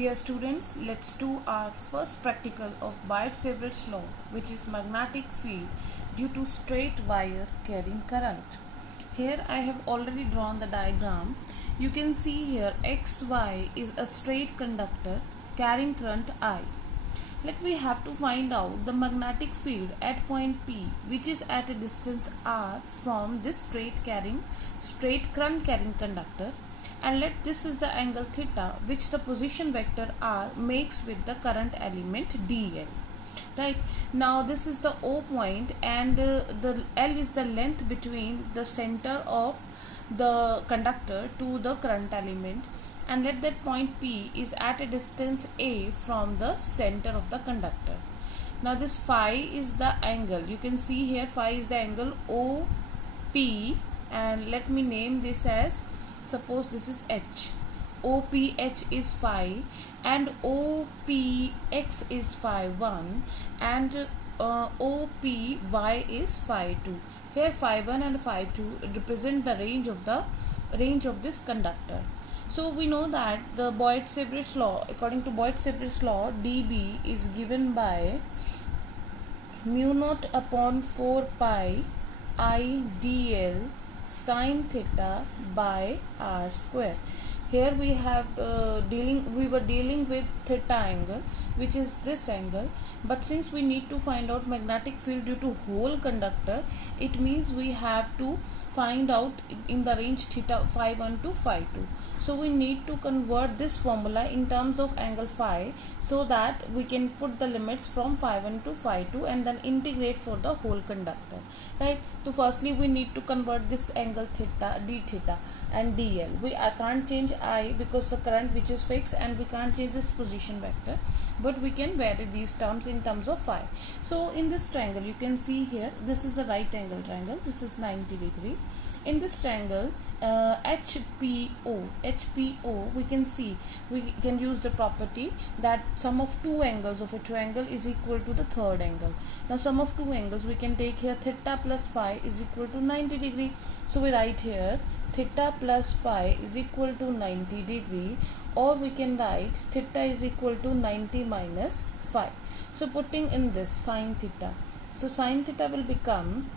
Dear students, let's do our first practical of Biot-Savart's law, which is magnetic field due to straight wire carrying current. Here I have already drawn the diagram. You can see here XY is a straight conductor carrying current I. We have to find out the magnetic field at point P, which is at a distance r from this straight current carrying conductor, and let this is the angle theta which the position vector r makes with the current element dl. Right, now this is the O point, and the L is the length between the center of the conductor to the current element, and let that point P is at a distance a from the center of the conductor. Now this phi is the angle. You can see here phi is the angle OP, and let me name this as, suppose this is H. OPH is phi and OPX is phi 1, and OPY is phi 2. Here phi 1 and phi 2 represent the range of this conductor. So we know that the Biot-Savart's law, according to Biot-Savart's law, dB is given by mu naught upon 4 pi I dl sin theta by r square. Here we were dealing with theta angle, which is this angle, but since we need to find out magnetic field due to whole conductor, it means we have to find out in the range theta phi 1 to phi 2. So we need to convert this formula in terms of angle phi, so that we can put the limits from phi 1 to phi 2 and then integrate for the whole conductor. Right, so firstly we need to convert this angle theta, d theta and dl. I can't change I because the current which is fixed, and we can't change its position vector, but we can vary these terms in terms of phi. So in this triangle, you can see here, this is a right angle triangle, this is 90 degree. In this triangle HPO, we can see, we can use the property that sum of two angles of a triangle is equal to the third angle. Now sum of two angles, we can take here theta plus phi is equal to 90 degree. So we write here theta plus phi is equal to 90 degree, or we can write theta is equal to 90 minus phi. So putting in this sin theta, so sin theta will become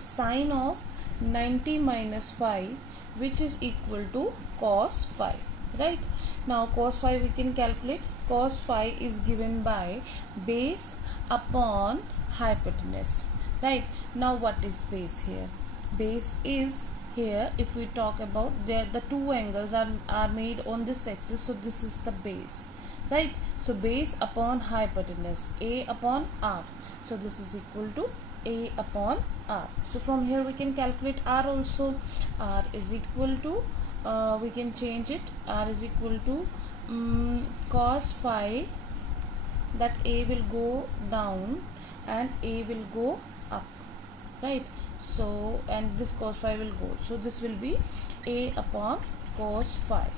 sine of 90 minus phi, which is equal to cos phi. Right, now cos phi we can calculate. Cos phi is given by base upon hypotenuse. Right, now what is base here? Base is here, if we talk about the two angles are made on this axis, so this is the base. Right, so base upon hypotenuse, a upon r, so this is equal to a upon r. So from here we can calculate r also. R is equal to, we can change it, r is equal to cos phi, that a will go down and a will go up. Right, so and this cos phi will go, so this will be a upon cos phi.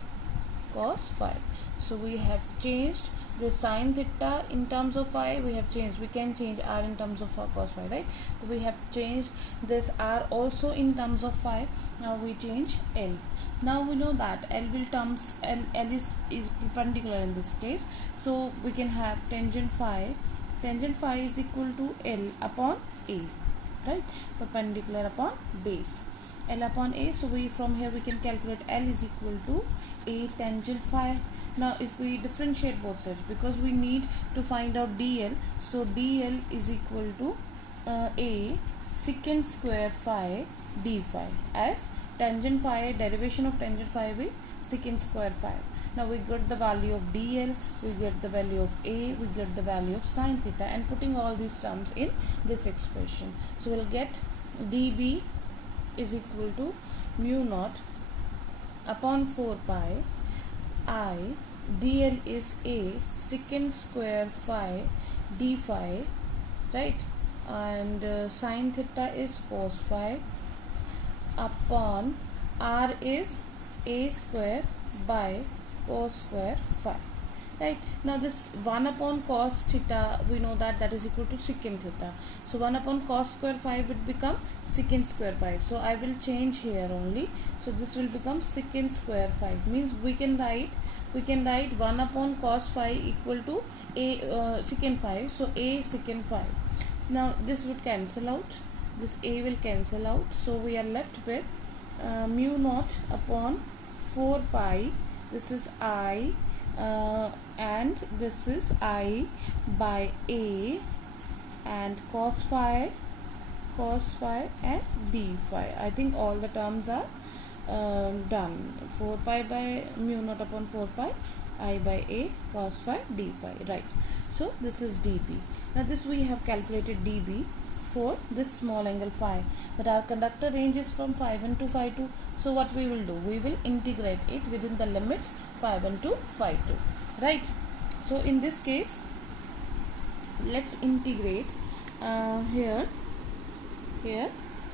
So we have changed the sin theta in terms of phi, we can change r in terms of cos phi. Right, so we have changed this r also in terms of phi. Now we change L. Now we know that L is perpendicular in this case, so we can have tangent phi is equal to L upon a. Right, perpendicular upon base, L upon a. So from here we can calculate L is equal to a tangent phi. Now if we differentiate both sides, because we need to find out dl, so dl is equal to a secant square phi d phi, as tangent phi, derivation of tangent phi will be secant square phi. Now we get the value of dl, we get the value of a, we get the value of sin theta, and putting all these terms in this expression, so we'll get dB is equal to mu naught upon 4 pi I dl is a secant square phi d phi. Right, and sin theta is cos phi upon r is a square by cos square phi. right? Now this 1 upon cos theta, we know that that is equal to secant theta. So 1 upon cos square phi would become secant square phi. So I will change here only. So this will become secant square phi. Means we can write 1 upon cos phi equal to a secant phi. So a secant phi. Now this would cancel out. This a will cancel out. So we are left with mu naught upon 4 pi. This is I and this is I by a, and cos phi and d phi. I think all the terms are done. 4 pi by mu naught upon 4 pi I by a cos phi d phi, right? So this is dB. Now this we have calculated dB for this small angle phi, but our conductor range is from phi 1 to phi 2. So what we will do, we will integrate it within the limits phi 1 to phi 2, right? So in this case, let's integrate here.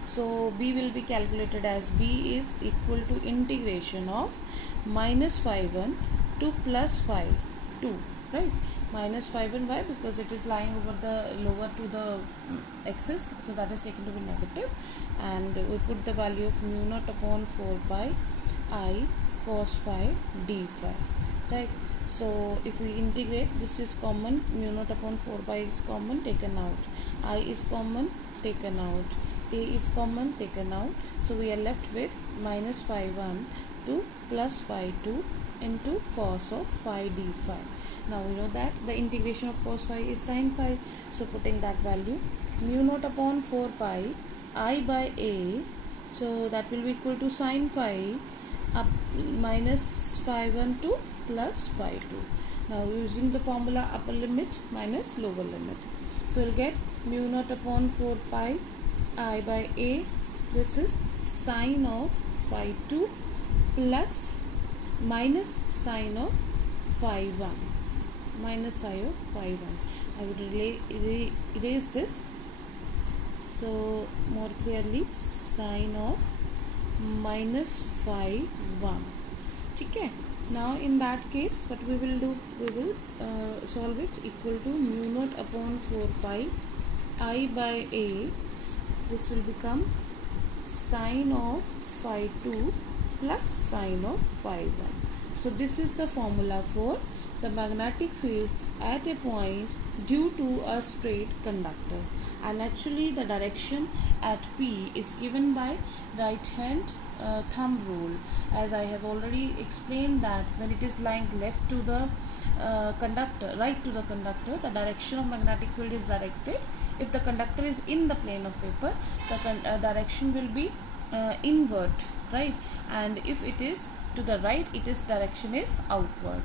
So b will be calculated as b is equal to integration of minus phi 1 to plus phi 2, right? Minus phi 1, why? Because it is lying over the lower to the axis, so that is taken to be negative, and we put the value of mu naught upon 4 pi I cos phi d phi, right? So if we integrate, this is common, mu naught upon 4 pi is common, taken out, I is common, taken out, a is common, taken out. So we are left with minus phi 1 to plus phi 2 into cos of phi d phi. Now we know that the integration of cos phi is sin phi. So putting that value, mu naught upon 4 pi I by a, so that will be equal to sin phi up minus phi 1 to plus phi 2. Now using the formula upper limit minus lower limit. So we'll get mu naught upon 4 pi I by a, this is sine of phi 2 plus minus sine of phi 1, minus phi of phi 1. I would erase this so more clearly, sine of minus phi 1. Okay. Now in that case, what we will do, we will solve it equal to mu naught upon 4 pi I by a. This will become sine of phi 2 plus sine of phi 1. So this is the formula for the magnetic field at a point due to a straight conductor, and actually the direction at P is given by right hand thumb rule, as I have already explained that when it is lying left to the conductor, right to the conductor, the direction of magnetic field is directed. If the conductor is in the plane of paper, the direction will be inward, right? And if it is to the right, its direction is outward.